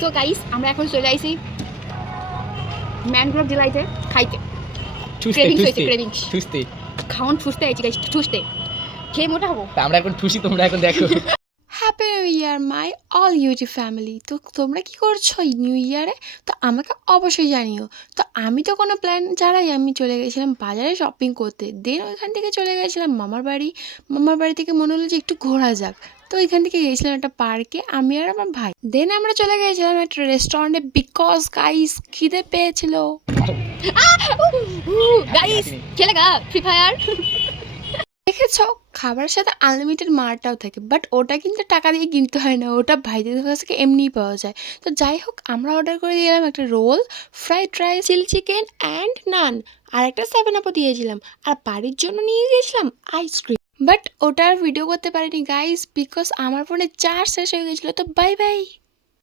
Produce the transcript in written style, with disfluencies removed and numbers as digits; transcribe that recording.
So guys আমরা এখন চলে আইছি ম্যানগ্রোভ ডিলাইটে খাইতে ক্রেভিংস হয়েছে ক্রেভিংস ঠুসতে খাওন ঠুসতে আইছি গাইস ঠুসতে খেয়ে মোটা হবো তা আমরা এখন ঠুসি তোমরা এখন দেখো happy new year my all YouTube family. তো তোমরা কি করছো এই নিউ ইয়ারে? তো আমাকে অবশ্যই জানিও। তো আমি তো কোনো প্ল্যান ছাড়াই আমি চলে গেছিলাম বাজারে শপিং করতে। দেন ওইখান থেকে চলে গেছিলাম মামার বাড়ি থেকে মনে হলো যে একটু ঘোরা যাক। তো ওইখান থেকে গেছিলাম একটা পার্কে আমি আর আমার ভাই। দেন আমরা চলে গেছিলাম একটা রেস্টুরেন্টে বিকজ গাইস খিদে পেয়েছিল। গাইস খেলেগা ফ্রি ফায়ার দেখেছো খাবারের সাথে আনলিমিটেড মারটাও থাকে, বাট ওটা কিন্তু টাকা দিয়ে কিনতে হয় না, ওটা ভাইদের কাছ থেকে এমনিই পাওয়া যায়। তো যাই হোক আমরা অর্ডার করে দিলাম একটা roll, fried rice, chilli chicken and naan, আর একটা 7 আপও দিয়েছিলাম। আর বাড়ির জন্য নিয়ে গেছিলাম আইসক্রিম, বাট ওটার ভিডিও করতে পারিনি গাইস বিকজ আমার ফোনে চার্জ শেষ হয়ে গেছিলো। তো বাই বাই।